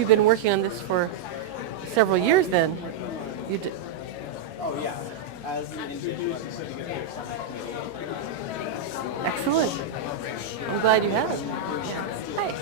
you've been working on this for several years then. You did. Oh yeah, as the Indigenous. Excellent. I'm glad you have. Hi.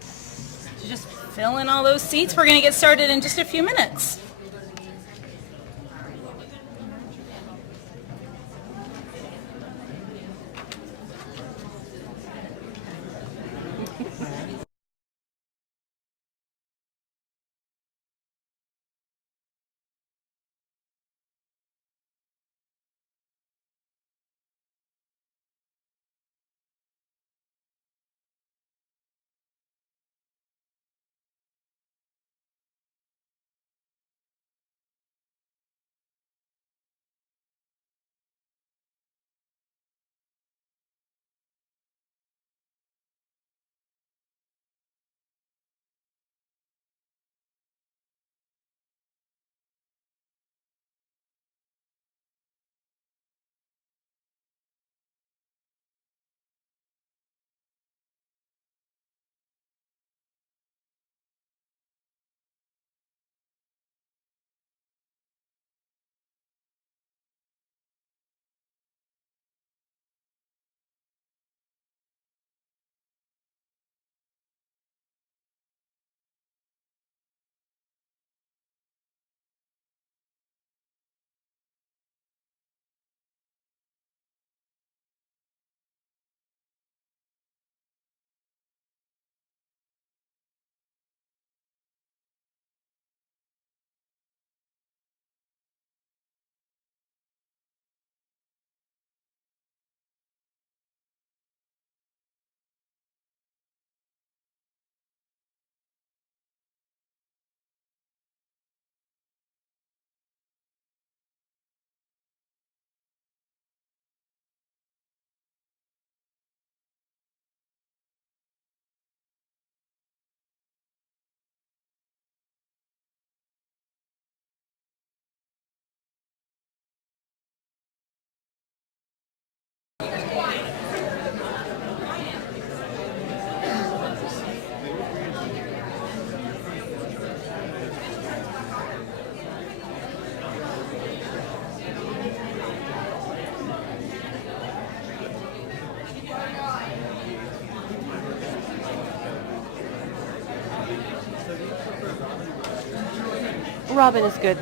So just fill in all those seats. We're going to get started in just a few minutes. Robin is good.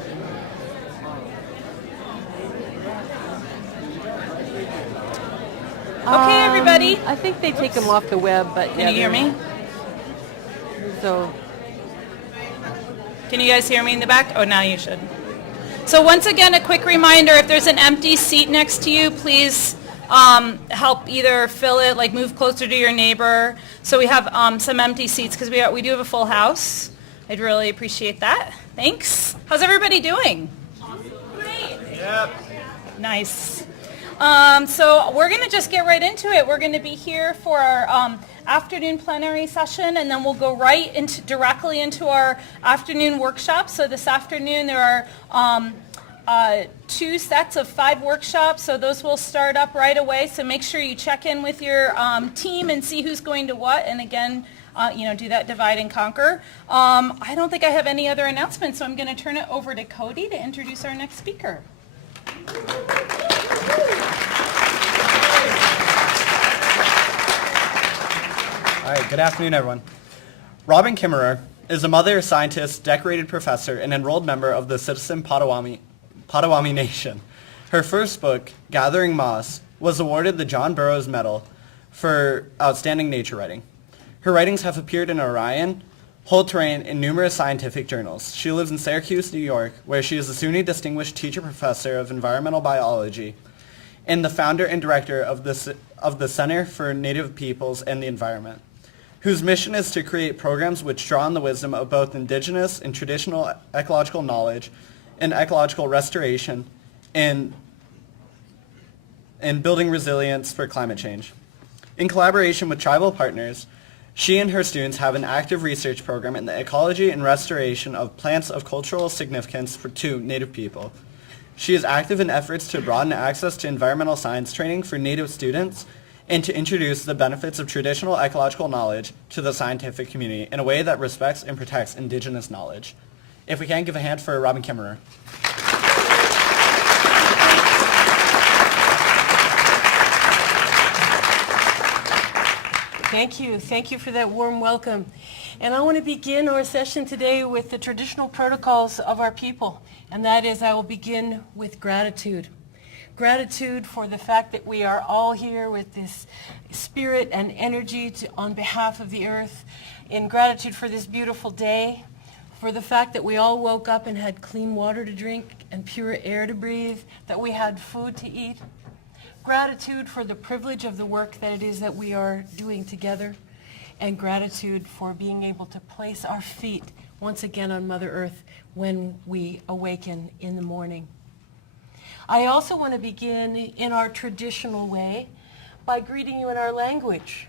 Okay, everybody. I think they take them off the web, but Can you hear me? So, Can you guys hear me in the back? Oh, now you should. So once again, a quick reminder, if there's an empty seat next to you, please help either fill it, like move closer to your neighbor. So we have some empty seats because we do have a full house. I'd really appreciate that. Thanks. How's everybody doing? Great. Yep. Nice. So we're going to just get right into it. We're going to be here for our afternoon plenary session, and then we'll go directly into our afternoon workshop. So this afternoon there are 2 sets of 5 workshops, so those will start up right away. So make sure you check in with your team and see who's going to what. And again, do that divide and conquer. I don't think I have any other announcements, so I'm going to turn it over to Cody to introduce our next speaker. All right, good afternoon, everyone. Robin Kimmerer is a mother, scientist, decorated professor, and enrolled member of the Citizen Potawatomi Nation. Her first book, Gathering Moss, was awarded the John Burroughs Medal for outstanding nature writing. Her writings have appeared in Orion, Whole Terrain, and numerous scientific journals. She lives in Syracuse, New York, where she is a SUNY Distinguished Teacher Professor of Environmental Biology and the founder and director of the Center for Native Peoples and the Environment, whose mission is to create programs which draw on the wisdom of both indigenous and traditional ecological knowledge and ecological restoration and building resilience for climate change. In collaboration with tribal partners, she and her students have an active research program in the ecology and restoration of plants of cultural significance to Native people. She is active in efforts to broaden access to environmental science training for Native students and to introduce the benefits of traditional ecological knowledge to the scientific community in a way that respects and protects Indigenous knowledge. If we can, give a hand for Robin Kimmerer. Thank you. Thank you for that warm welcome. And I want to begin our session today with the traditional protocols of our people. And that is, I will begin with gratitude. Gratitude for the fact that we are all here with this spirit and energy on behalf of the earth. In gratitude for this beautiful day, for the fact that we all woke up and had clean water to drink and pure air to breathe, that we had food to eat. Gratitude for the privilege of the work that it is that we are doing together, and gratitude for being able to place our feet once again on Mother Earth when we awaken in the morning. I also want to begin in our traditional way by greeting you in our language.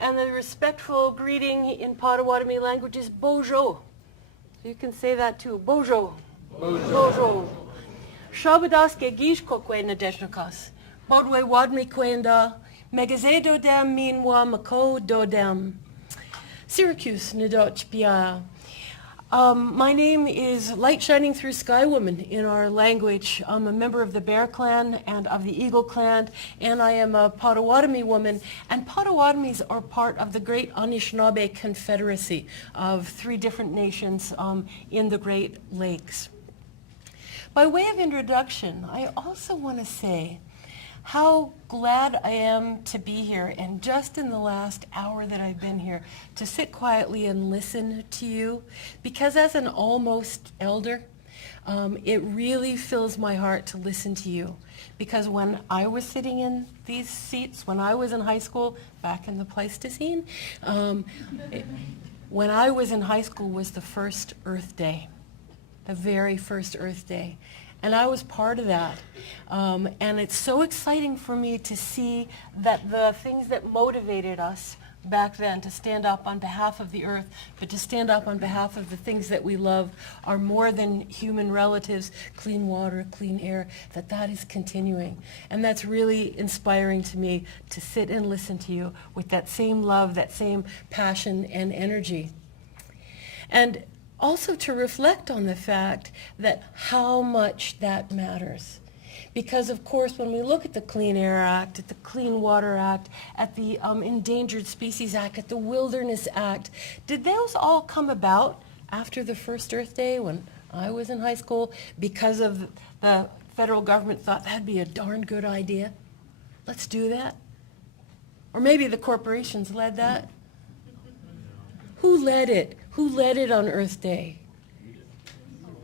And the respectful greeting in Potawatomi language is Bojo. You can say that too. Bojo. Bojo. Shabadaske gish kokwe nadeshnakas. Bodwe wadmi kwenda, megaze dodem minwa mako dodem. Syracuse Nadoch Pia. My name is Light Shining Through Sky Woman in our language. I'm a member of the Bear Clan and of the Eagle Clan, and I am a Potawatomi woman. And Potawatomis are part of the great Anishinaabe Confederacy of 3 different nations in the Great Lakes. By way of introduction, I also want to say how glad I am to be here, and just in the last hour that I've been here, to sit quietly and listen to you, because as an almost elder, it really fills my heart to listen to you. Because when I was sitting in these seats, when I was in high school, back in the Pleistocene, when I was in high school was the first Earth Day, the very first Earth Day. And I was part of that. And it's so exciting for me to see that the things that motivated us back then to stand up on behalf of the earth, but to stand up on behalf of the things that we love are more than human relatives, clean water, clean air, that is continuing. And that's really inspiring to me to sit and listen to you with that same love, that same passion and energy. And also to reflect on the fact that how much that matters. Because of course when we look at the Clean Air Act, at the Clean Water Act, at the Endangered Species Act, at the Wilderness Act, did those all come about after the first Earth Day when I was in high school because of the federal government thought that'd be a darn good idea? Let's do that. Or maybe the corporations led that. Who led it? Who led it on Earth Day?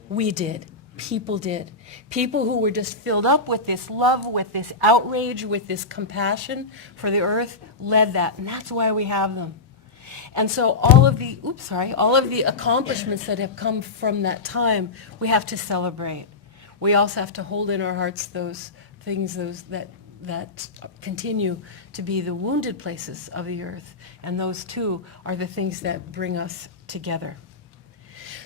We did. People did. People who were just filled up with this love, with this outrage, with this compassion for the earth led that. And that's why we have them. And so all of the accomplishments that have come from that time, we have to celebrate. We also have to hold in our hearts those things, that continue to be the wounded places of the earth. And those too are the things that bring us together.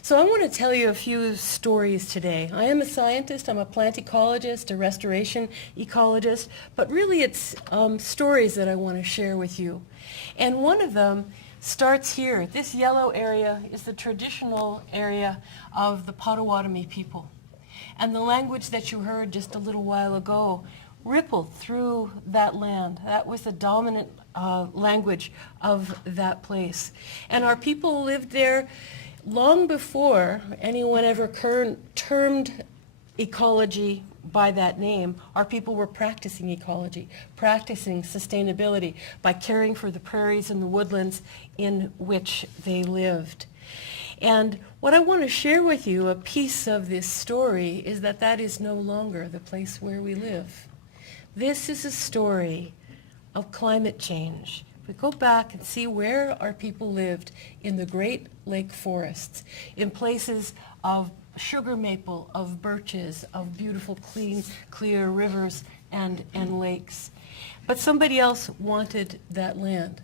So I want to tell you a few stories today. I am a scientist, I'm a plant ecologist, a restoration ecologist, but really it's stories that I want to share with you. And one of them starts here. This yellow area is the traditional area of the Potawatomi people. And the language that you heard just a little while ago rippled through that land. That was the dominant language of that place. And our people lived there long before anyone ever termed ecology by that name. Our people were practicing ecology, practicing sustainability by caring for the prairies and the woodlands in which they lived. And what I want to share with you, a piece of this story, is that that is no longer the place where we live. This is a story of climate change. We go back and see where our people lived in the Great Lake forests, in places of sugar maple, of birches, of beautiful, clean, clear rivers and lakes. But somebody else wanted that land.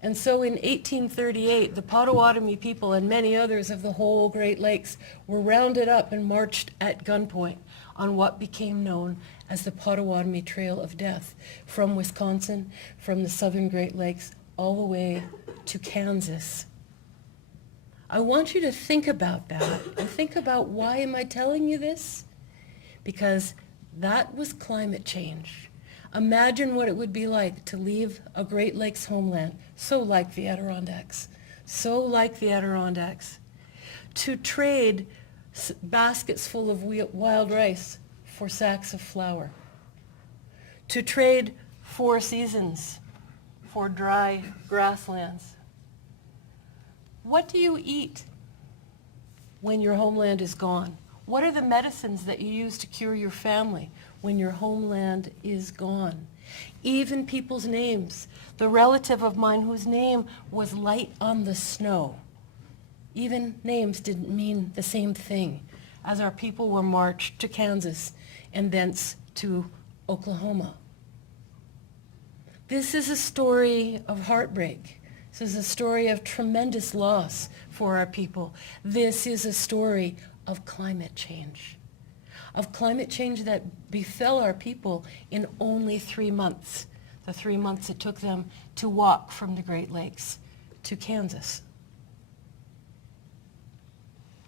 And so in 1838, the Potawatomi people and many others of the whole Great Lakes were rounded up and marched at gunpoint on what became known as the Potawatomi Trail of Death, from Wisconsin, from the southern Great Lakes, all the way to Kansas. I want you to think about that and think about, why am I telling you this? Because that was climate change. Imagine what it would be like to leave a Great Lakes homeland, so like the Adirondacks, to trade baskets full of wild rice for sacks of flour, to trade 4 seasons for dry grasslands. What do you eat when your homeland is gone? What are the medicines that you use to cure your family when your homeland is gone? Even people's names. The relative of mine whose name was Light on the Snow. Even names didn't mean the same thing as our people were marched to Kansas and thence to Oklahoma. This is a story of heartbreak. This is a story of tremendous loss for our people. This is a story of climate change that befell our people in only 3 months, the 3 months it took them to walk from the Great Lakes to Kansas.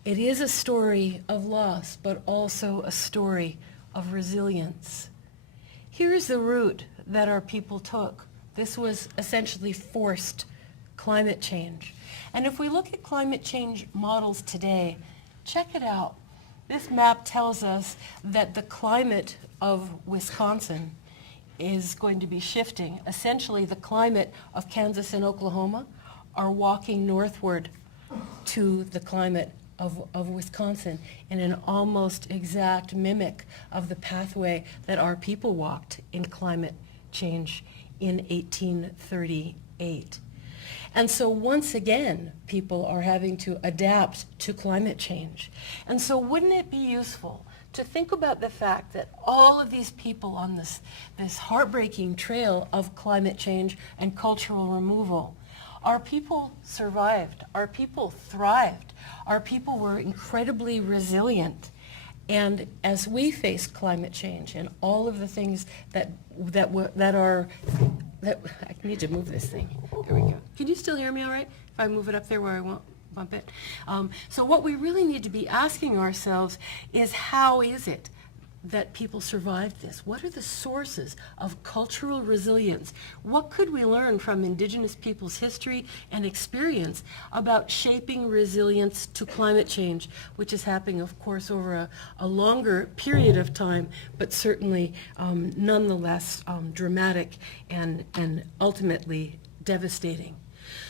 It is a story of loss, but also a story of resilience. Here's the route that our people took. This was essentially forced climate change. And if we look at climate change models today, check it out. This map tells us that the climate of Wisconsin is going to be shifting. Essentially, the climate of Kansas and Oklahoma are walking northward to the climate of Wisconsin in an almost exact mimic of the pathway that our people walked in climate change in 1838. And so once again, people are having to adapt to climate change. And so wouldn't it be useful to think about the fact that all of these people on this heartbreaking trail of climate change and cultural removal, our people survived, our people thrived, our people were incredibly resilient. And as we face climate change and all of the things that I need to move this thing. There we go. Can you still hear me all right? If I move it up there where I won't bump it. So what we really need to be asking ourselves is, how is it that people survived this? What are the sources of cultural resilience? What could we learn from Indigenous people's history and experience about shaping resilience to climate change, which is happening, of course, over a longer period of time, but certainly nonetheless dramatic and ultimately devastating.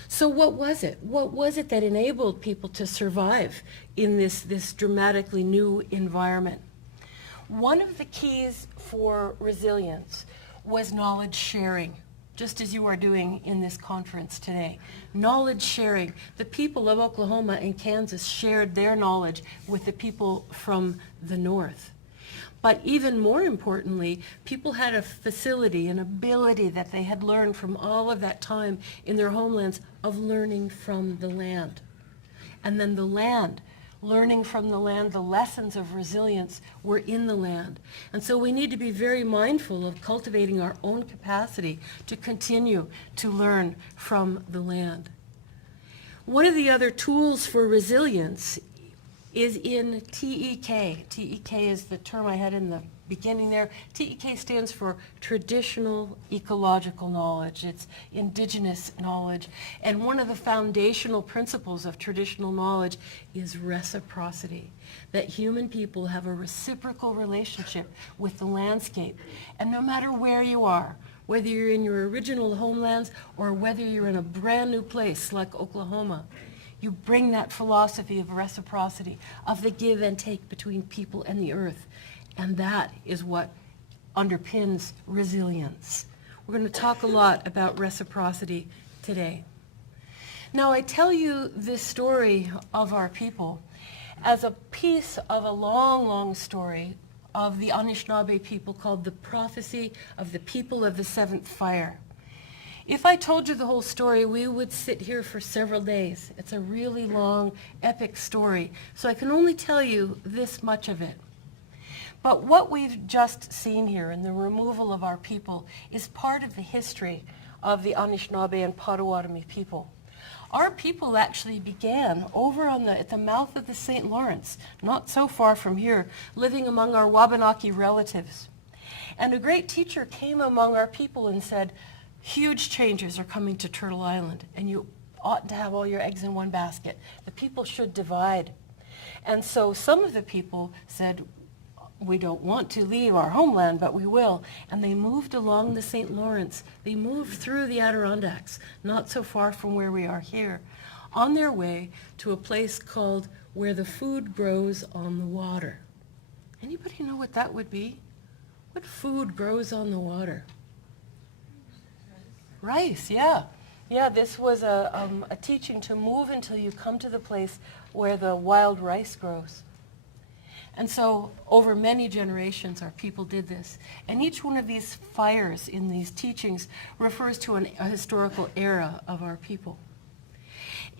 So what was it? What was it that enabled people to survive in this dramatically new environment? One of the keys for resilience was knowledge sharing, just as you are doing in this conference today. Knowledge sharing. The people of Oklahoma and Kansas shared their knowledge with the people from the north. But even more importantly, people had a facility, an ability that they had learned from all of that time in their homelands of learning from the land. And then the land, learning from the land, the lessons of resilience were in the land. And so we need to be very mindful of cultivating our own capacity to continue to learn from the land. One of the other tools for resilience is in TEK. TEK is the term I had in the beginning there. TEK stands for traditional ecological knowledge. It's indigenous knowledge. And one of the foundational principles of traditional knowledge is reciprocity, that human people have a reciprocal relationship with the landscape. And no matter where you are, whether you're in your original homelands or whether you're in a brand new place like Oklahoma, you bring that philosophy of reciprocity, of the give and take between people and the earth. And that is what underpins resilience. We're going to talk a lot about reciprocity today. Now, I tell you this story of our people as a piece of a long, long story of the Anishinaabe people called The Prophecy of the People of the Seventh Fire. If I told you the whole story, we would sit here for several days. It's a really long, epic story, so I can only tell you this much of it. But what we've just seen here in the removal of our people is part of the history of the Anishinaabe and Potawatomi people. Our people actually began over at the mouth of the St. Lawrence, not so far from here, living among our Wabanaki relatives. And a great teacher came among our people and said, huge changes are coming to Turtle Island, and you ought to have all your eggs in one basket. The people should divide. And so some of the people said, we don't want to leave our homeland, but we will. And they moved along the St. Lawrence. They moved through the Adirondacks, not so far from where we are here, on their way to a place called Where the Food Grows on the Water. Anybody know what that would be? What food grows on the water? Rice, yeah. Yeah, this was a teaching to move until you come to the place where the wild rice grows. And so over many generations, our people did this. And each one of these fires in these teachings refers to a historical era of our people.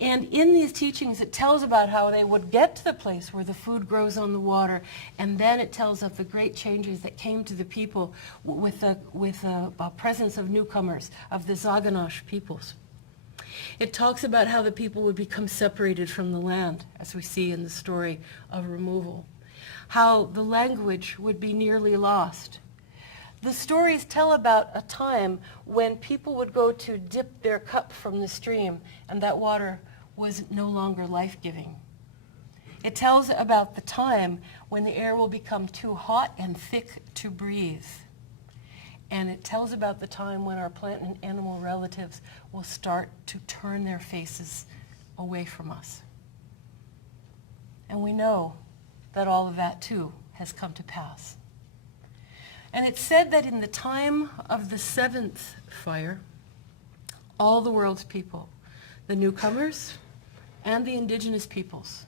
And in these teachings, it tells about how they would get to the place where the food grows on the water, and then it tells of the great changes that came to the people with the presence of newcomers, of the Zaganash peoples. It talks about how the people would become separated from the land, as we see in the story of removal. How the language would be nearly lost. The stories tell about a time when people would go to dip their cup from the stream, and that water was no longer life-giving. It tells about the time when the air will become too hot and thick to breathe. And it tells about the time when our plant and animal relatives will start to turn their faces away from us. And we know that all of that, too, has come to pass. And it's said that in the time of the seventh fire, all the world's people, the newcomers and the indigenous peoples,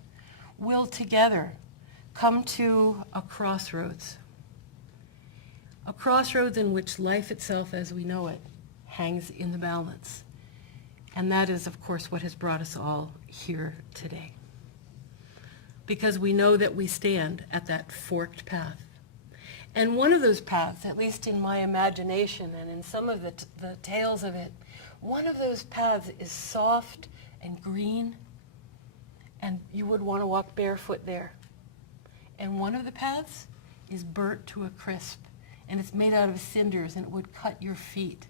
will together come to a crossroads in which life itself as we know it hangs in the balance. And that is, of course, what has brought us all here today. Because we know that we stand at that forked path. And one of those paths, at least in my imagination and in some of the tales of it, one of those paths is soft and green, and you would want to walk barefoot there. And one of the paths is burnt to a crisp, and it's made out of cinders, and it would cut your feet.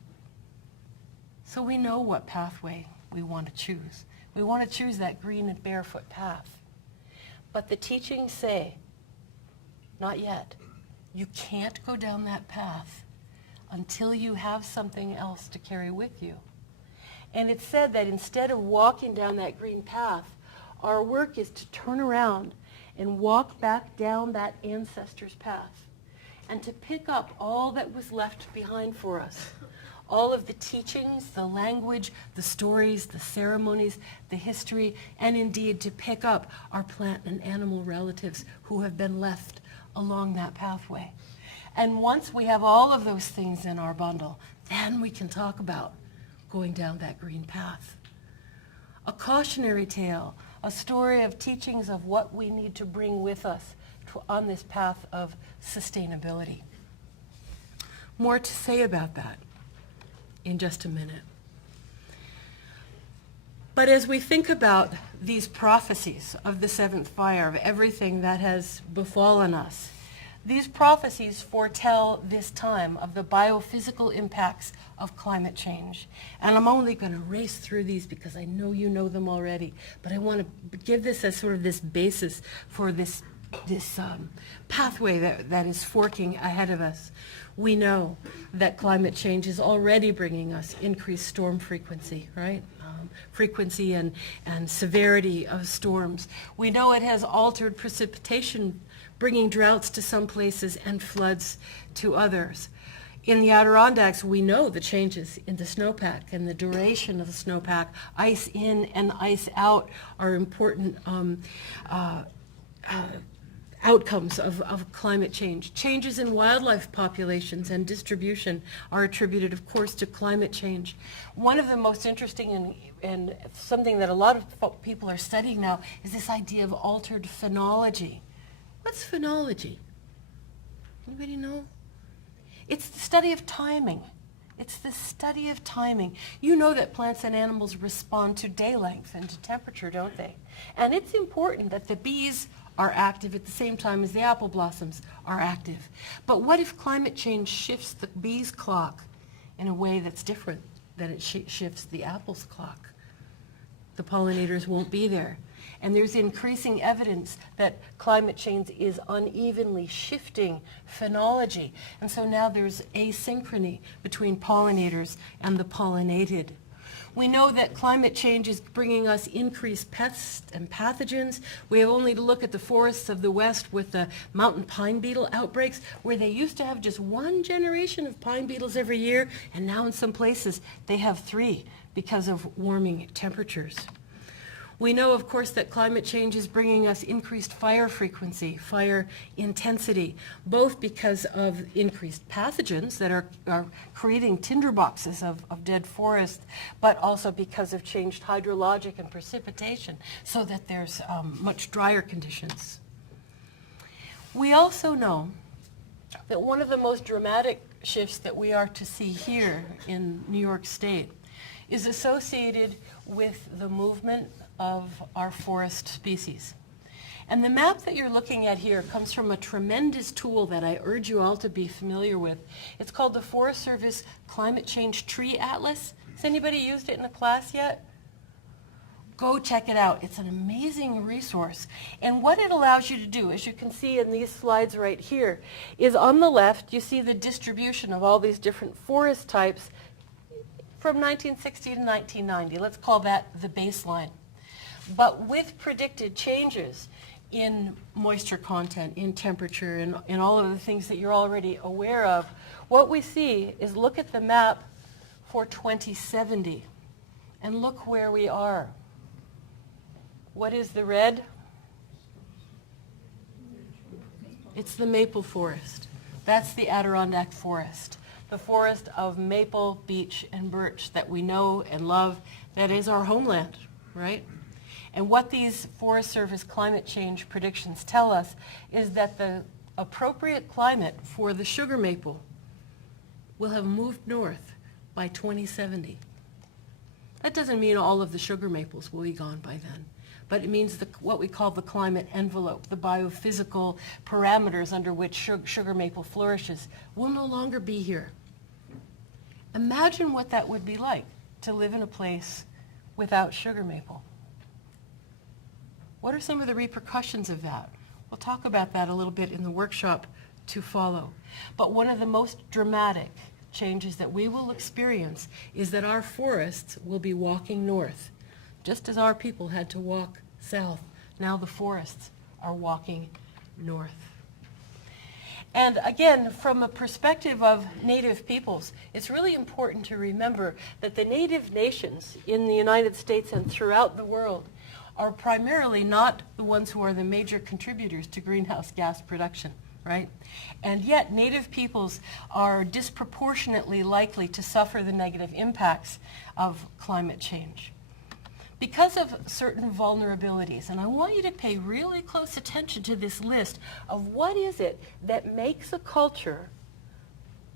So we know what pathway we want to choose. We want to choose that green and barefoot path. But the teachings say, not yet. You can't go down that path until you have something else to carry with you. And it's said that instead of walking down that green path, our work is to turn around and walk back down that ancestor's path and to pick up all that was left behind for us. All of the teachings, the language, the stories, the ceremonies, the history, and indeed to pick up our plant and animal relatives who have been left along that pathway. And once we have all of those things in our bundle, then we can talk about going down that green path. A cautionary tale, a story of teachings of what we need to bring with us on this path of sustainability. More to say about that in just a minute. But as we think about these prophecies of the seventh fire, of everything that has befallen us, these prophecies foretell this time of the biophysical impacts of climate change. And I'm only going to race through these because I know you know them already, but I want to give this as sort of this basis for this pathway that is forking ahead of us. We know that climate change is already bringing us increased storm frequency, right? Frequency and severity of storms. We know it has altered precipitation, bringing droughts to some places and floods to others. In the Adirondacks, we know the changes in the snowpack and the duration of the snowpack. Ice in and ice out are important outcomes of climate change. Changes in wildlife populations and distribution are attributed, of course, to climate change. One of the most interesting and something that a lot of people are studying now is this idea of altered phenology. What's phenology? Anybody know? It's the study of timing. It's the study of timing. You know that plants and animals respond to day length and to temperature, don't they? And it's important that the bees are active at the same time as the apple blossoms are active. But what if climate change shifts the bee's clock in a way that's different than it shifts the apple's clock? The pollinators won't be there. And there's increasing evidence that climate change is unevenly shifting phenology. And so now there's asynchrony between pollinators and the pollinated. We know that climate change is bringing us increased pests and pathogens. We have only to look at the forests of the West with the mountain pine beetle outbreaks, where they used to have just one generation of pine beetles every year, and now in some places they have 3 because of warming temperatures. We know, of course, that climate change is bringing us increased fire frequency, fire intensity, both because of increased pathogens that are creating tinderboxes of dead forests, but also because of changed hydrologic and precipitation, so that there's much drier conditions. We also know that one of the most dramatic shifts that we are to see here in New York State is associated with the movement of our forest species. And the map that you're looking at here comes from a tremendous tool that I urge you all to be familiar with. It's called the Forest Service Climate Change Tree Atlas. Has anybody used it in a class yet? Go check it out. It's an amazing resource. And what it allows you to do, as you can see in these slides right here, is on the left you see the distribution of all these different forest types from 1960 to 1990. Let's call that the baseline. But with predicted changes in moisture content, in temperature, and in all of the things that you're already aware of, what we see is look at the map for 2070 and look where we are. What is the red? It's the maple forest. That's the Adirondack forest. The forest of maple, beech, and birch that we know and love, that is our homeland, right? And what these Forest Service climate change predictions tell us is that the appropriate climate for the sugar maple will have moved north by 2070. That doesn't mean all of the sugar maples will be gone by then, but it means what we call the climate envelope, the biophysical parameters under which sugar maple flourishes, will no longer be here. Imagine what that would be like to live in a place without sugar maple. What are some of the repercussions of that? We'll talk about that a little bit in the workshop to follow. But one of the most dramatic changes that we will experience is that our forests will be walking north. Just as our people had to walk south, now the forests are walking north. And again, from a perspective of Native peoples, it's really important to remember that the Native nations in the United States and throughout the world are primarily not the ones who are the major contributors to greenhouse gas production, right? And yet Native peoples are disproportionately likely to suffer the negative impacts of climate change because of certain vulnerabilities. And I want you to pay really close attention to this list of what is it that makes a culture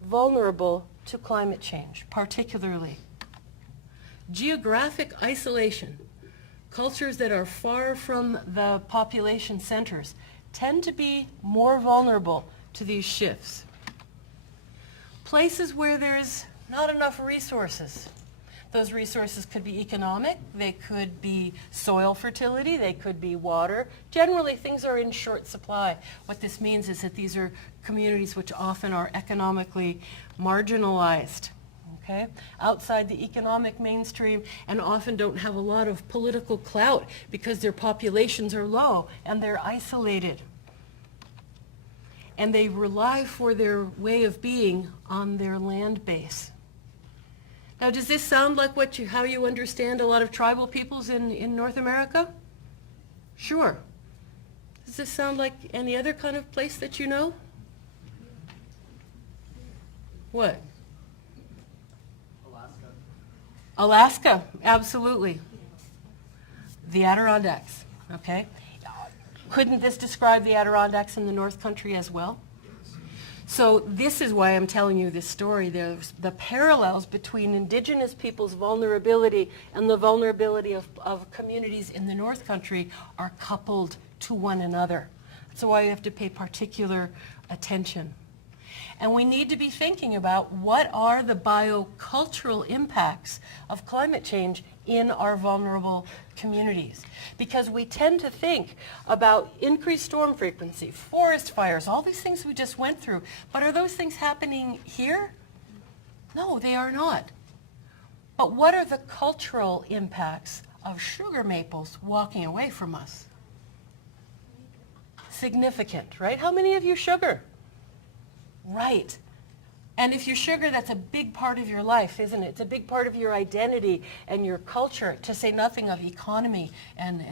vulnerable to climate change, particularly geographic isolation. cultures that are far from the population centers tend to be more vulnerable to these shifts. Places where there's not enough resources. Those resources could be economic, they could be soil fertility, they could be water. Generally, things are in short supply. What this means is that these are communities which often are economically marginalized, okay? Outside the economic mainstream, and often don't have a lot of political clout because their populations are low and they're isolated. And they rely for their way of being on their land base. Now, does this sound like how you understand a lot of tribal peoples in North America? Sure. Does this sound like any other kind of place that you know? What? Alaska, absolutely. The Adirondacks, okay? Couldn't this describe the Adirondacks in the North Country as well? So this is why I'm telling you this story. There's the parallels between Indigenous people's vulnerability and the vulnerability of communities in the North Country are coupled to one another. That's why you have to pay particular attention. And we need to be thinking about what are the biocultural impacts of climate change in our vulnerable communities. Because we tend to think about increased storm frequency, forest fires, all these things we just went through. But are those things happening here? No, they are not. But what are the cultural impacts of sugar maples walking away from us? Significant, right? How many of you sugar? Right. And if you're sugar, that's a big part of your life, isn't it? It's a big part of your identity and your culture, to say nothing of economy and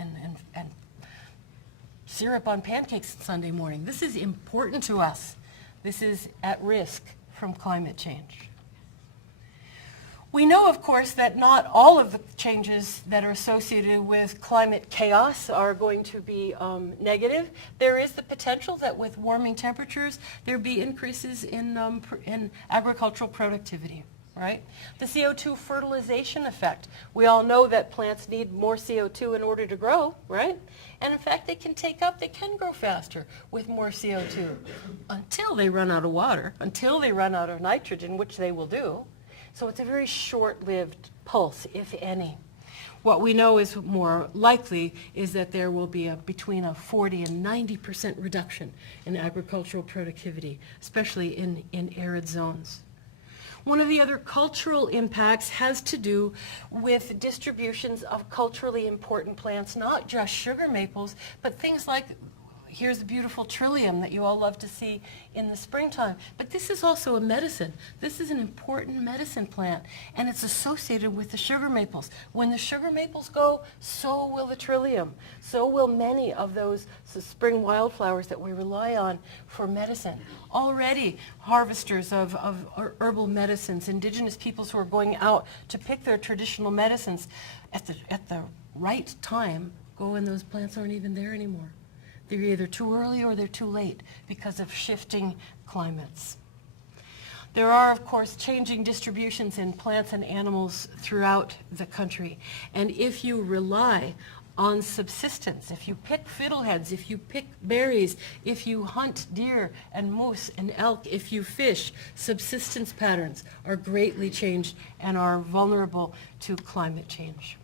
syrup on pancakes Sunday morning. This is important to us. This is at risk from climate change. We know, of course, that not all of the changes that are associated with climate chaos are going to be negative. There is the potential that with warming temperatures, there be increases in agricultural productivity, right? The CO2 fertilization effect. We all know that plants need more CO2 in order to grow, right? And in fact, they can grow faster with more CO2 until they run out of water, until they run out of nitrogen, which they will do. So it's a very short-lived pulse, if any. What we know is more likely is that there will be between a 40 and 90% reduction in agricultural productivity, especially in arid zones. One of the other cultural impacts has to do with distributions of culturally important plants, not just sugar maples, but things like, here's the beautiful trillium that you all love to see in the springtime. But this is also a medicine. This is an important medicine plant, and it's associated with the sugar maples. When the sugar maples go, so will the trillium. So will many of those spring wildflowers that we rely on for medicine. Already, harvesters of herbal medicines, Indigenous peoples who are going out to pick their traditional medicines at the right time, go when those plants aren't even there anymore. They're either too early or they're too late because of shifting climates. There are, of course, changing distributions in plants and animals throughout the country. And if you rely on subsistence, if you pick fiddleheads, if you pick berries, if you hunt deer and moose and elk, if you fish, subsistence patterns are greatly changed and are vulnerable to climate change.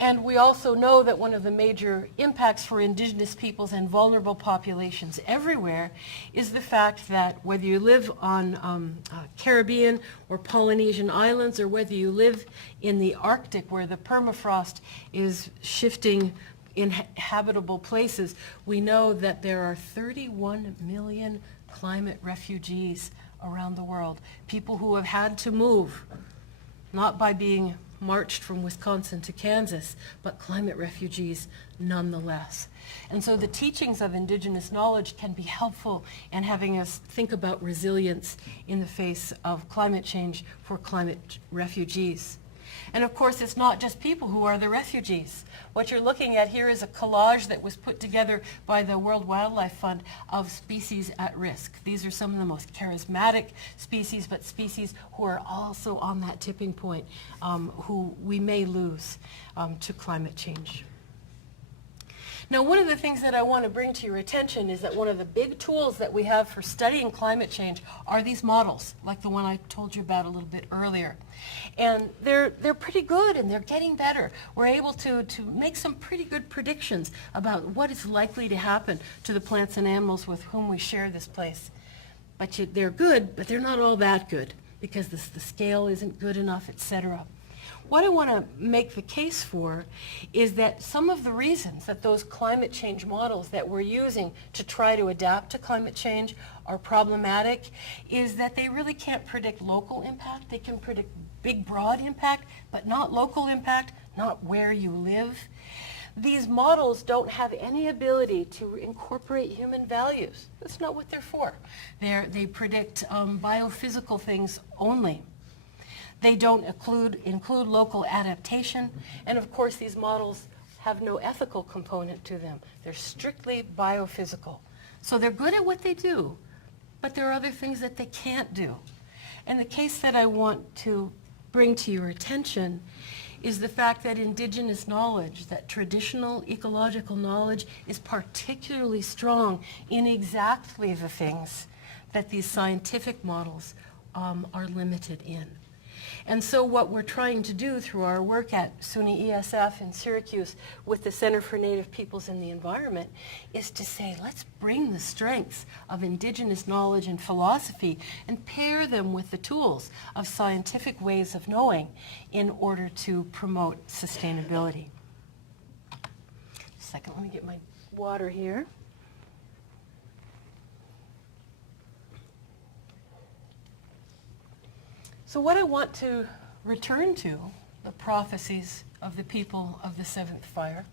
And we also know that one of the major impacts for Indigenous peoples and vulnerable populations everywhere is the fact that whether you live on Caribbean or Polynesian islands, or whether you live in the Arctic where the permafrost is shifting inhabitable places, we know that there are 31 million climate refugees around the world. People who have had to move, not by being marched from Wisconsin to Kansas, but climate refugees nonetheless. And so the teachings of Indigenous knowledge can be helpful in having us think about resilience in the face of climate change for climate refugees. And of course, it's not just people who are the refugees. What you're looking at here is a collage that was put together by the World Wildlife Fund of species at risk. These are some of the most charismatic species, but species who are also on that tipping point, who we may lose to climate change. Now, one of the things that I want to bring to your attention is that one of the big tools that we have for studying climate change are these models, like the one I told you about a little bit earlier. And they're pretty good, and they're getting better. We're able to make some pretty good predictions about what is likely to happen to the plants and animals with whom we share this place. But they're good, but they're not all that good, because the scale isn't good enough, etc. What I want to make the case for is that some of the reasons that those climate change models that we're using to try to adapt to climate change are problematic is that they really can't predict local impact. They can predict big, broad impact, but not local impact, not where you live. These models don't have any ability to incorporate human values. That's not what they're for. They predict biophysical things only. They don't include local adaptation, and of course these models have no ethical component to them. They're strictly biophysical. So they're good at what they do, but there are other things that they can't do. And the case that I want to bring to your attention is the fact that Indigenous knowledge, that traditional ecological knowledge, is particularly strong in exactly the things that these scientific models are limited in. And so what we're trying to do through our work at SUNY ESF in Syracuse with the Center for Native Peoples and the Environment is to say, let's bring the strengths of Indigenous knowledge and philosophy and pair them with the tools of scientific ways of knowing in order to promote sustainability. Second, let me get my water here. So what I want to return to, the prophecies of the people of the seventh fire,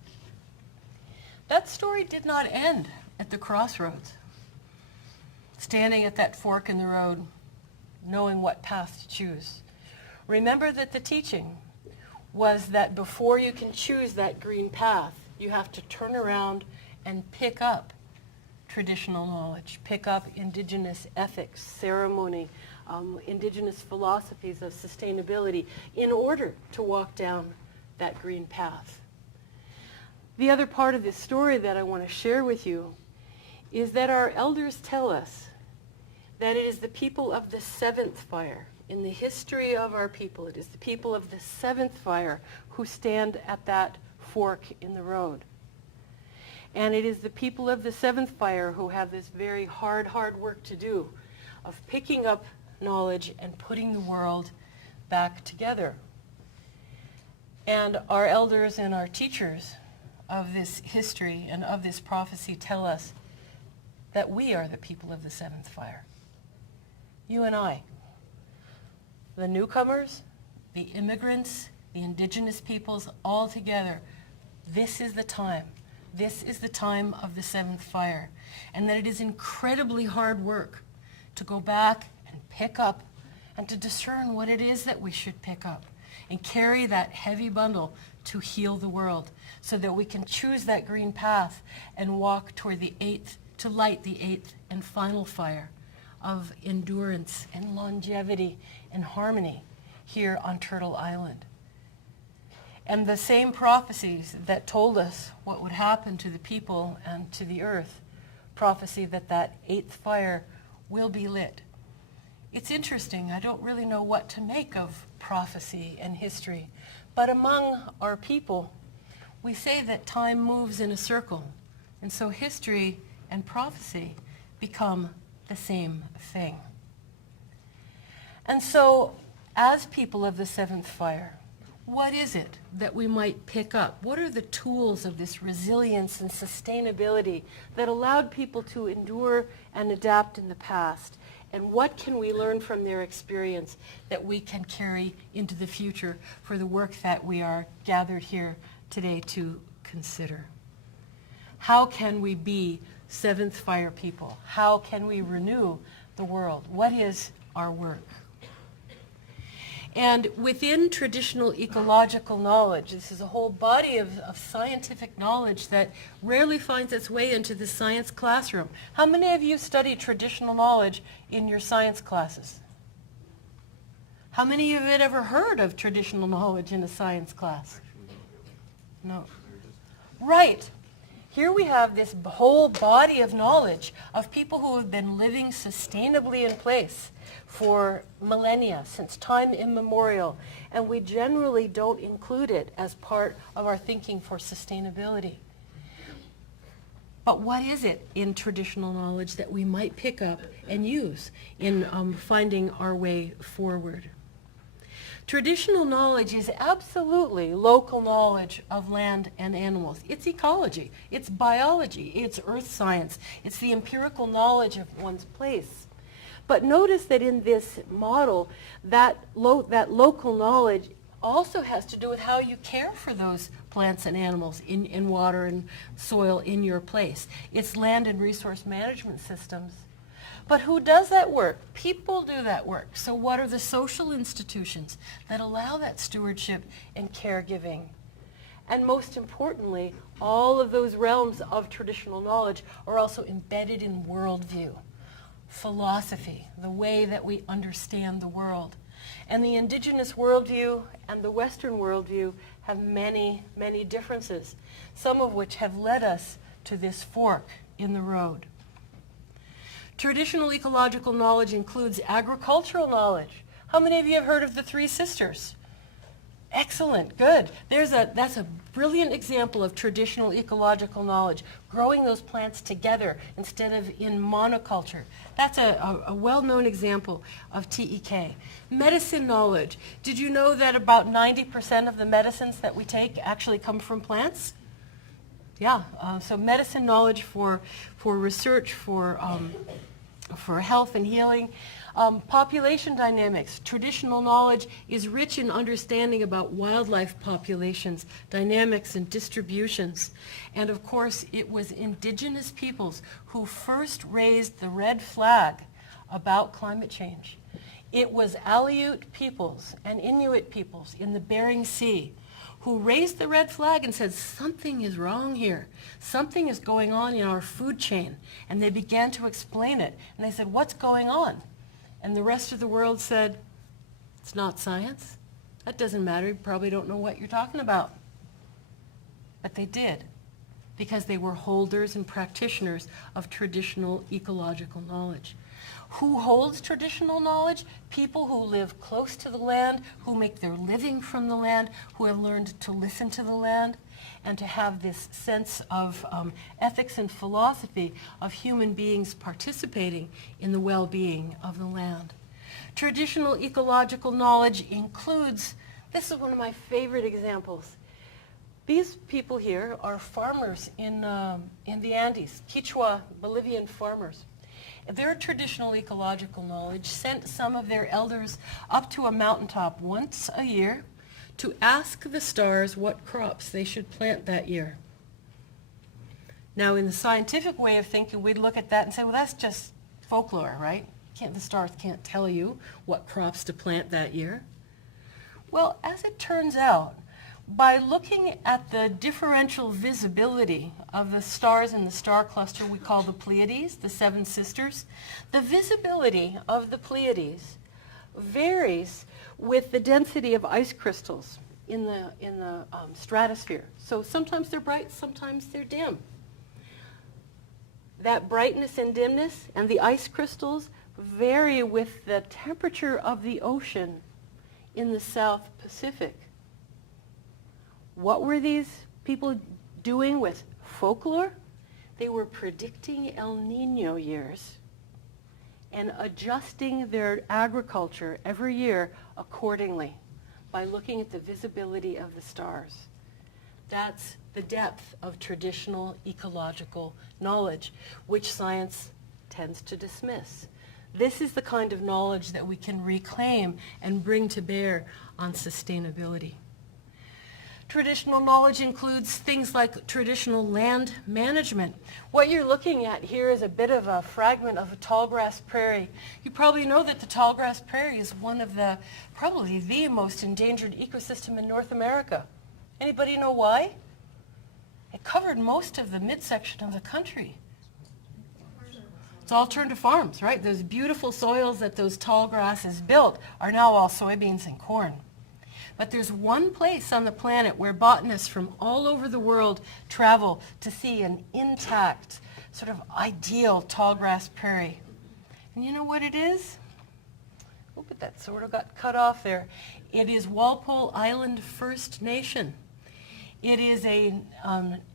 that story did not end at the crossroads, standing at that fork in the road, knowing what path to choose. Remember that the teaching was that before you can choose that green path, you have to turn around and pick up traditional knowledge, pick up Indigenous ethics, ceremony, Indigenous philosophies of sustainability in order to walk down that green path. The other part of this story that I want to share with you is that our elders tell us that it is the people of the seventh fire. In the history of our people, it is the people of the seventh fire who stand at that fork in the road. And it is the people of the seventh fire who have this very hard work to do of picking up knowledge and putting the world back together. And our elders and our teachers of this history and of this prophecy tell us that we are the people of the seventh fire. You and I. The newcomers, the immigrants, the Indigenous peoples, all together. This is the time. This is the time of the seventh fire. And that it is incredibly hard work to go back and pick up and to discern what it is that we should pick up and carry that heavy bundle to heal the world so that we can choose that green path and walk toward the eighth, to light the eighth and final fire of endurance and longevity and harmony here on Turtle Island. And the same prophecies that told us what would happen to the people and to the earth, prophecy that that eighth fire will be lit. It's interesting. I don't really know what to make of prophecy and history, but among our people, we say that time moves in a circle, and so history and prophecy become the same thing. And so, as people of the seventh fire, what is it that we might pick up? What are the tools of this resilience and sustainability that allowed people to endure and adapt in the past? And what can we learn from their experience that we can carry into the future for the work that we are gathered here today to consider? How can we be seventh fire people? How can we renew the world? What is our work? And within traditional ecological knowledge, this is a whole body of scientific knowledge that rarely finds its way into the science classroom. How many of you study traditional knowledge in your science classes? How many of you have ever heard of traditional knowledge in a science class? No. Right. Here we have this whole body of knowledge of people who have been living sustainably in place for millennia, since time immemorial, and we generally don't include it as part of our thinking for sustainability. But what is it in traditional knowledge that we might pick up and use in finding our way forward? Traditional knowledge is absolutely local knowledge of land and animals. It's ecology, it's biology, it's earth science, it's the empirical knowledge of one's place. But notice that in this model, that local knowledge also has to do with how you care for those plants and animals in water and soil in your place. It's land and resource management systems. But who does that work? People do that work. So what are the social institutions that allow that stewardship and caregiving? And most importantly, all of those realms of traditional knowledge are also embedded in worldview, philosophy, the way that we understand the world. And the Indigenous worldview and the Western worldview have many, many differences, some of which have led us to this fork in the road. Traditional ecological knowledge includes agricultural knowledge. How many of you have heard of the Three Sisters? Excellent, good. That's a brilliant example of traditional ecological knowledge, growing those plants together instead of in monoculture. That's a well-known example of TEK. Medicine knowledge. Did you know that about 90% of the medicines that we take actually come from plants? Yeah, so medicine knowledge for research, for health and healing. Population dynamics. Traditional knowledge is rich in understanding about wildlife populations, dynamics and distributions. And of course, it was Indigenous peoples who first raised the red flag about climate change. It was Aleut peoples and Inuit peoples in the Bering Sea who raised the red flag and said, something is wrong here. Something is going on in our food chain. And they began to explain it. And they said, what's going on? And the rest of the world said, it's not science. That doesn't matter. You probably don't know what you're talking about. But they did, because they were holders and practitioners of traditional ecological knowledge. Who holds traditional knowledge? People who live close to the land, who make their living from the land, who have learned to listen to the land, and to have this sense of ethics and philosophy of human beings participating in the well-being of the land. Traditional ecological knowledge includes, this is one of my favorite examples. These people here are farmers in the Andes, Quechua Bolivian farmers. Their traditional ecological knowledge sent some of their elders up to a mountaintop once a year to ask the stars what crops they should plant that year. Now, in the scientific way of thinking, we'd look at that and say, well, that's just folklore, right? The stars can't tell you what crops to plant that year. Well, as it turns out, by looking at the differential visibility of the stars in the star cluster we call the Pleiades, the Seven Sisters, the visibility of the Pleiades varies with the density of ice crystals in the stratosphere. So sometimes they're bright, sometimes they're dim. That brightness and dimness and the ice crystals vary with the temperature of the ocean in the South Pacific. What were these people doing with folklore? They were predicting El Nino years and adjusting their agriculture every year accordingly by looking at the visibility of the stars. That's the depth of traditional ecological knowledge, which science tends to dismiss. This is the kind of knowledge that we can reclaim and bring to bear on sustainability. Traditional knowledge includes things like traditional land management. What you're looking at here is a bit of a fragment of a tallgrass prairie. You probably know that the tallgrass prairie is one of the, probably the most endangered ecosystem in North America. Anybody know why? It covered most of the midsection of the country. It's all turned to farms, right? Those beautiful soils that those tall grasses built are now all soybeans and corn. But there's one place on the planet where botanists from all over the world travel to see an intact, sort of ideal tallgrass prairie. And you know what it is? Oh, but that sort of got cut off there. It is Walpole Island First Nation. It is a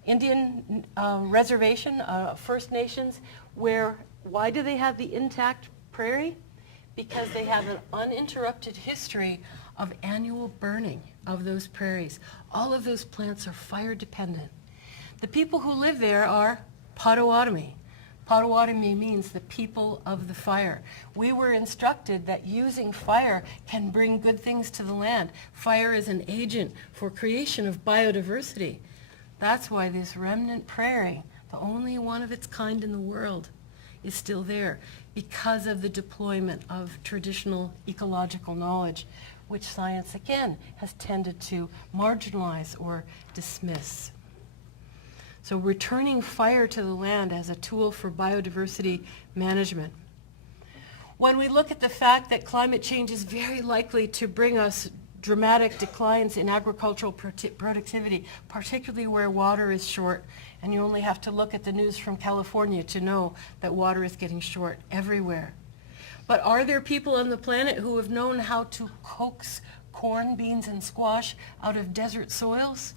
Indian reservation, First Nations, where, why do they have the intact prairie? Because they have an uninterrupted history of annual burning of those prairies. All of those plants are fire dependent. The people who live there are Potawatomi. Potawatomi means the people of the fire. We were instructed that using fire can bring good things to the land. Fire is an agent for creation of biodiversity. That's why this remnant prairie, the only one of its kind in the world, is still there, because of the deployment of traditional ecological knowledge, which science, again, has tended to marginalize or dismiss. So returning fire to the land as a tool for biodiversity management. When we look at the fact that climate change is very likely to bring us dramatic declines in agricultural productivity, particularly where water is short, and you only have to look at the news from California to know that water is getting short everywhere. But are there people on the planet who have known how to coax corn, beans, and squash out of desert soils?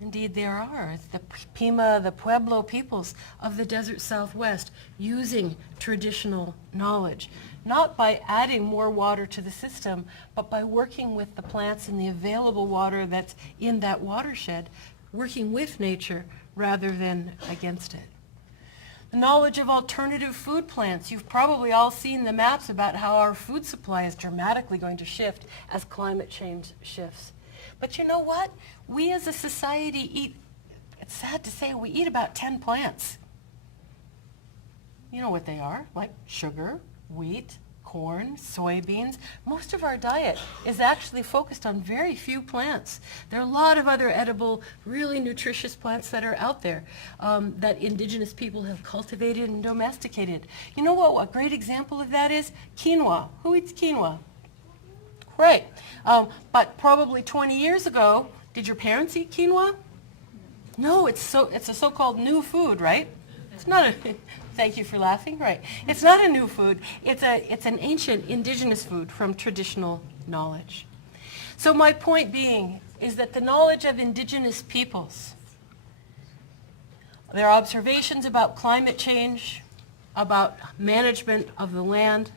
Indeed, there are. It's the Pima, the Pueblo peoples of the desert Southwest using traditional knowledge, not by adding more water to the system, but by working with the plants and the available water that's in that watershed, working with nature rather than against it. The knowledge of alternative food plants. You've probably all seen the maps about how our food supply is dramatically going to shift as climate change shifts. But you know what? We as a society eat, it's sad to say, we eat about 10 plants. You know what they are, like sugar, wheat, corn, soybeans. Most of our diet is actually focused on very few plants. There are a lot of other edible, really nutritious plants that are out there that indigenous people have cultivated and domesticated. You know what a great example of that is? Quinoa. Who eats quinoa? Right. But probably 20 years ago, did your parents eat quinoa? No, it's a so-called new food, right? It's not a, thank you for laughing, right. It's not a new food. It's an ancient indigenous food from traditional knowledge. So my point being is that the knowledge of indigenous peoples, their observations about climate change, about management of the land,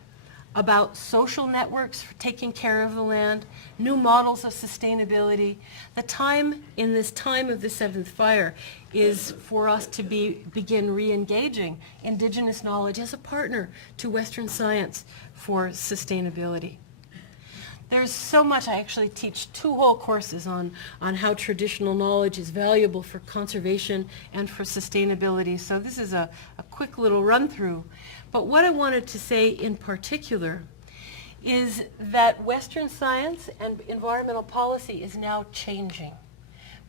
about social networks for taking care of the land, new models of sustainability. The time in this time of the seventh fire is for us to begin re-engaging indigenous knowledge as a partner to Western science for sustainability. There's so much. I actually teach 2 whole courses on how traditional knowledge is valuable for conservation and for sustainability. So this is a quick little run through. But what I wanted to say in particular is that Western science and environmental policy is now changing.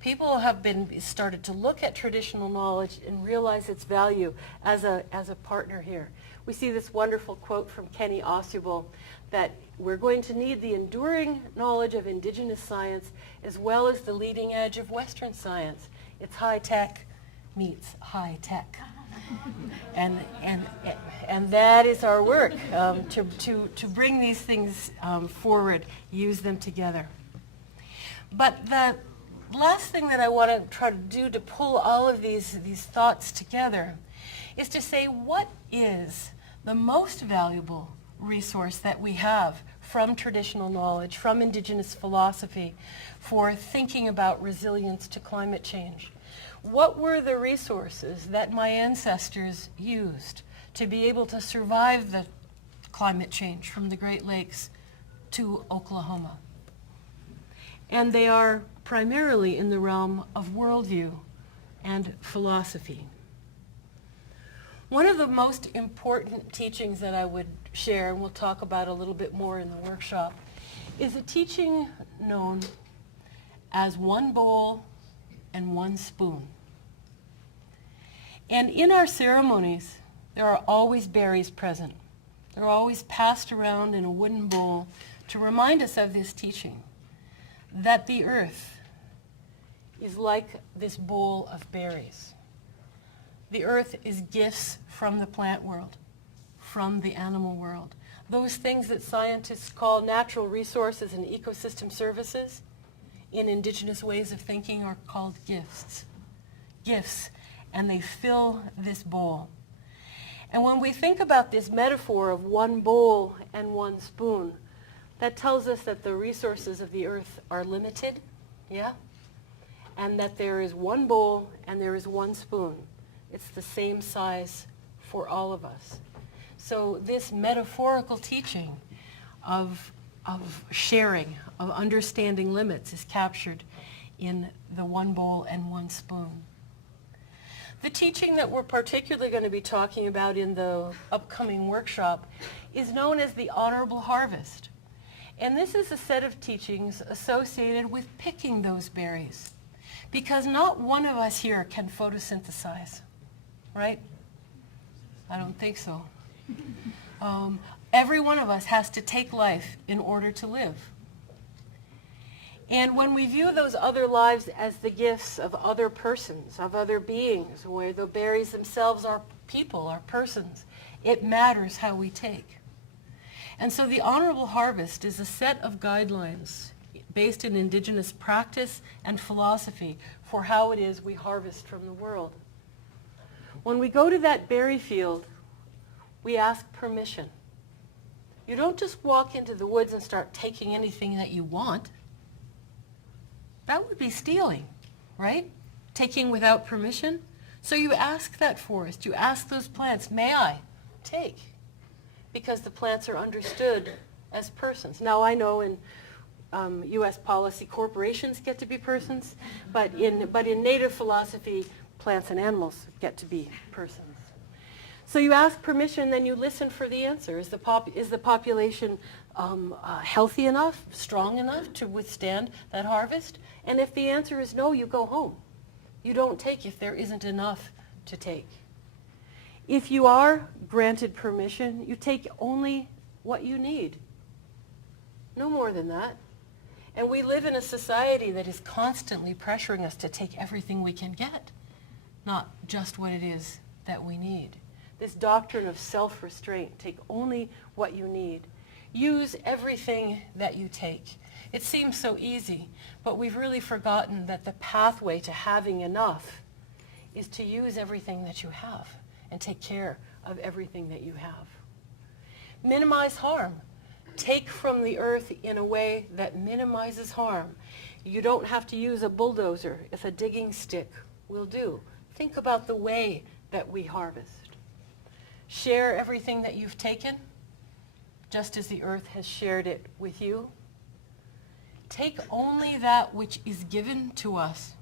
People have started to look at traditional knowledge and realize its value as a partner here. We see this wonderful quote from Kenny Ausubel that we're going to need the enduring knowledge of indigenous science as well as the leading edge of Western science. It's high tech meets high tech. And that is our work, to bring these things forward, use them together. But the last thing that I want to try to do to pull all of these thoughts together is to say, what is the most valuable resource that we have from traditional knowledge, from indigenous philosophy, for thinking about resilience to climate change? What were the resources that my ancestors used to be able to survive the climate change from the Great Lakes to Oklahoma? And they are primarily in the realm of worldview and philosophy. One of the most important teachings that I would share, and we'll talk about a little bit more in the workshop, is a teaching known as one bowl and one spoon. And in our ceremonies, there are always berries present. They're always passed around in a wooden bowl to remind us of this teaching, that the earth is like this bowl of berries. The earth is gifts from the plant world, from the animal world. Those things that scientists call natural resources and ecosystem services, in Indigenous ways of thinking, are called gifts. Gifts, and they fill this bowl. And when we think about this metaphor of one bowl and one spoon, that tells us that the resources of the earth are limited, yeah? And that there is one bowl and there is one spoon. It's the same size for all of us. So this metaphorical teaching of sharing, of understanding limits, is captured in the one bowl and one spoon. The teaching that we're particularly going to be talking about in the upcoming workshop is known as the honorable harvest. And this is a set of teachings associated with picking those berries, because not one of us here can photosynthesize, right? I don't think so. Every one of us has to take life in order to live. And when we view those other lives as the gifts of other persons, of other beings, where the berries themselves are people, are persons, it matters how we take. And so the honorable harvest is a set of guidelines based in Indigenous practice and philosophy for how it is we harvest from the world. When we go to that berry field, we ask permission. You don't just walk into the woods and start taking anything that you want. That would be stealing, right? Taking without permission. So you ask that forest, you ask those plants, may I take? Because the plants are understood as persons. Now I know in U.S. policy, corporations get to be persons, but in Native philosophy, plants and animals get to be persons. So you ask permission, then you listen for the answer. Is the population healthy enough, strong enough to withstand that harvest? And if the answer is no, you go home. You don't take if there isn't enough to take. If you are granted permission, you take only what you need. No more than that. And we live in a society that is constantly pressuring us to take everything we can get, not just what it is that we need. This doctrine of self-restraint, take only what you need. Use everything that you take. It seems so easy, but we've really forgotten that the pathway to having enough is to use everything that you have and take care of everything that you have. Minimize harm. Take from the earth in a way that minimizes harm. You don't have to use a bulldozer if a digging stick will do. Think about the way that we harvest. Share everything that you've taken, just as the earth has shared it with you. Take only that which is given to us.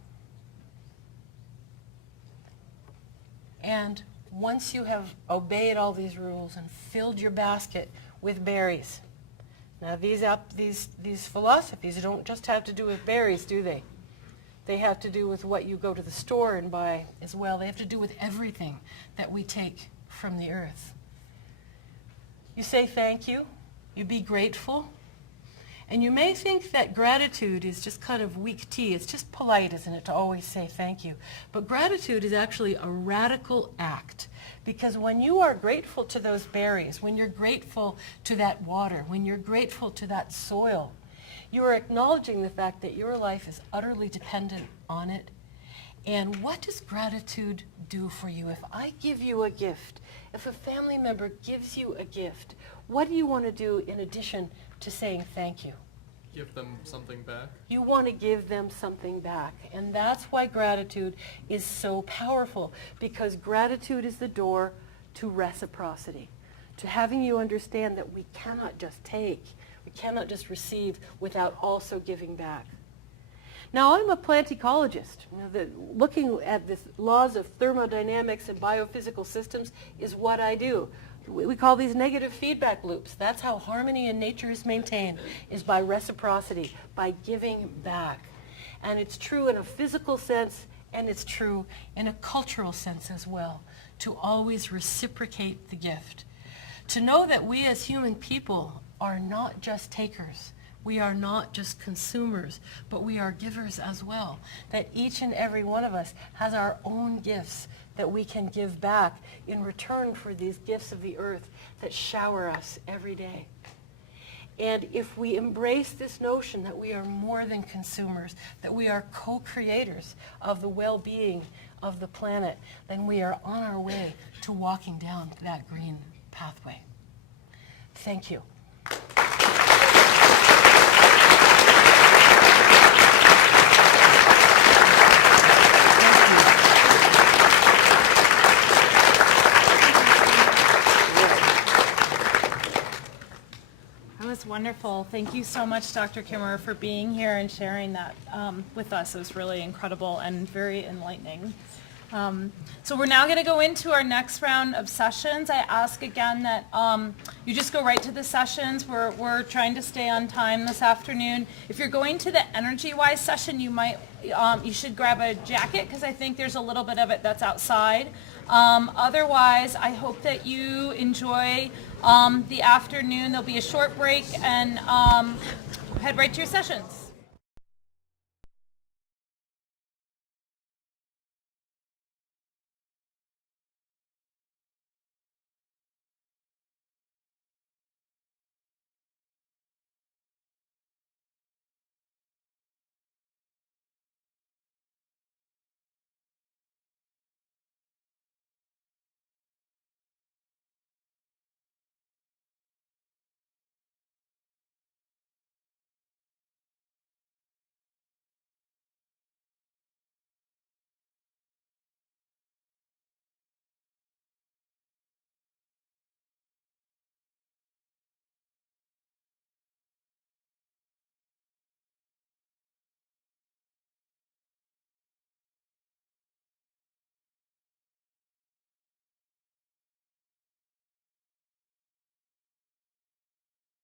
And once you have obeyed all these rules and filled your basket with berries, now these philosophies don't just have to do with berries, do they? They have to do with what you go to the store and buy as well. They have to do with everything that we take from the earth. You say thank you. You be grateful. And you may think that gratitude is just kind of weak tea. It's just polite, isn't it, to always say thank you. But gratitude is actually a radical act. Because when you are grateful to those berries, when you're grateful to that water, when you're grateful to that soil, you are acknowledging the fact that your life is utterly dependent on it. And what does gratitude do for you? If I give you a gift, if a family member gives you a gift, what do you want to do in addition to saying thank you? Give them something back. You want to give them something back. And that's why gratitude is so powerful, because gratitude is the door to reciprocity, to having you understand that we cannot just take, we cannot just receive without also giving back. Now, I'm a plant ecologist. Looking at the laws of thermodynamics and biophysical systems is what I do. We call these negative feedback loops. That's how harmony in nature is maintained, is by reciprocity, by giving back. And it's true in a physical sense, and it's true in a cultural sense as well, to always reciprocate the gift. To know that we as human people are not just takers. We are not just consumers, but we are givers as well. That each and every one of us has our own gifts that we can give back in return for these gifts of the earth that shower us every day. And if we embrace this notion that we are more than consumers, that we are co-creators of the well-being of the planet, then we are on our way to walking down that green pathway. Thank you. That was wonderful. Thank you so much, Dr. Kimmerer, for being here and sharing that with us. It was really incredible and very enlightening. So we're now going to go into our next round of sessions. I ask again that you just go right to the sessions. We're trying to stay on time this afternoon. If you're going to the energy-wise session, you should grab a jacket because I think there's a little bit of it that's outside. Otherwise, I hope that you enjoy the afternoon. There'll be a short break and head right to your sessions.